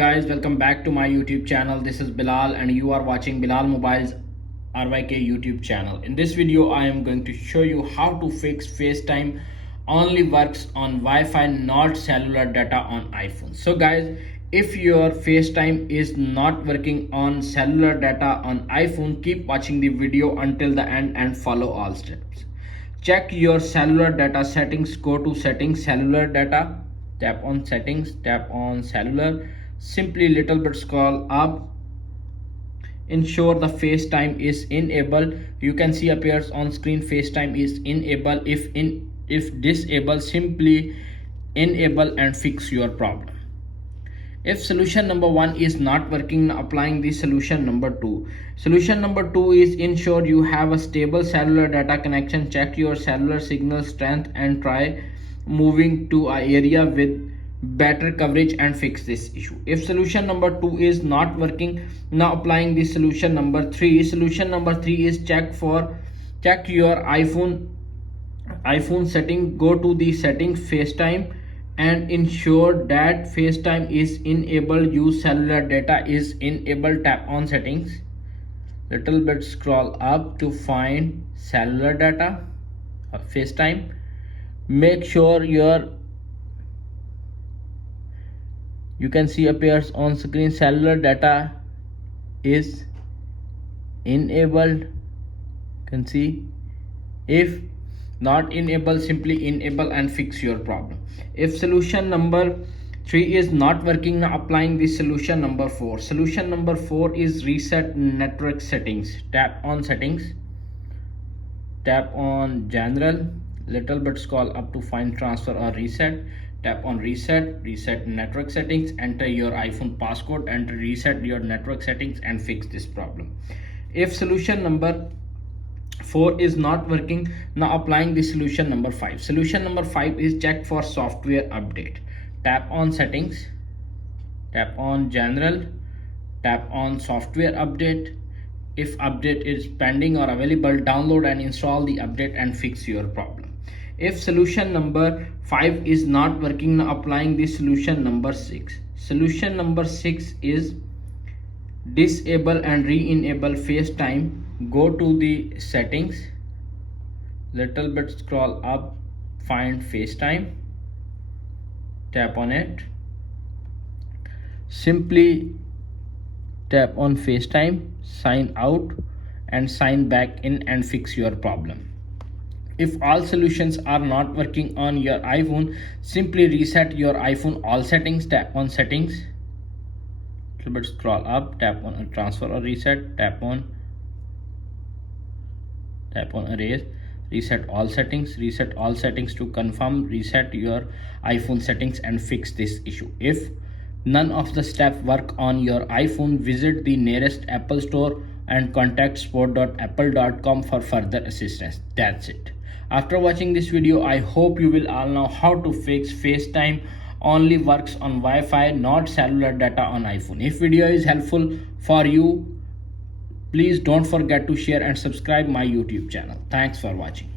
Guys, welcome back to my YouTube channel. This is Bilal and you are watching Bilal Mobiles RYK YouTube channel. In this video I am going to show you how to fix FaceTime only works on Wi-Fi, not cellular data on iPhone. So guys, if your FaceTime is not working on cellular data on iPhone, keep watching the video until the end and follow all steps. Check your cellular data settings. Go to settings, cellular data, tap on settings, tap on cellular, simply little bit scroll up, ensure the FaceTime is enabled. You can see appears on screen FaceTime is enabled. If disabled, simply enable and fix your problem. If solution number 1 is not working, applying the solution number 2. Solution number 2 is ensure you have a stable cellular data connection. Check your cellular signal strength and try moving to an area with better coverage and fix this issue. If solution number 2 is not working, now applying the solution number 3. Solution number 3 is check your iPhone setting. Go to the settings, FaceTime, and ensure that FaceTime is enabled. Use cellular data is enabled. Tap on settings, little bit scroll up to find cellular data of FaceTime. Make sure you can see appears on screen cellular data is enabled. You can see. If not enabled, simply enable and fix your problem. If solution number 3 is not working, now applying the solution number 4. Solution number 4 is reset network settings. Tap on settings, tap on general, little bit scroll up to find transfer or reset. Tap on reset network settings, enter your iPhone passcode, enter reset your network settings and fix this problem. If solution number 4 is not working, now applying the solution number 5. Solution number 5 is check for software update. Tap on settings, tap on general, tap on software update. If update is pending or available, download and install the update and fix your problem. If solution number 5 is not working, now applying the solution number 6. Solution number 6 is disable and re-enable FaceTime. Go to the settings, little bit scroll up, find FaceTime, tap on it, simply tap on FaceTime, sign out and sign back in and fix your problem. If all solutions are not working on your iPhone, simply reset your iPhone all settings. Tap on settings, little bit scroll up, tap on transfer or reset, tap on erase, reset all settings to confirm, reset your iPhone settings and fix this issue. If none of the steps work on your iPhone, visit the nearest Apple store and contact support.apple.com for further assistance. That's it. After watching this video, I hope you will all know how to fix FaceTime only works on Wi-Fi, not cellular data on iPhone. If video is helpful for you, please don't forget to share and subscribe my YouTube channel. Thanks for watching.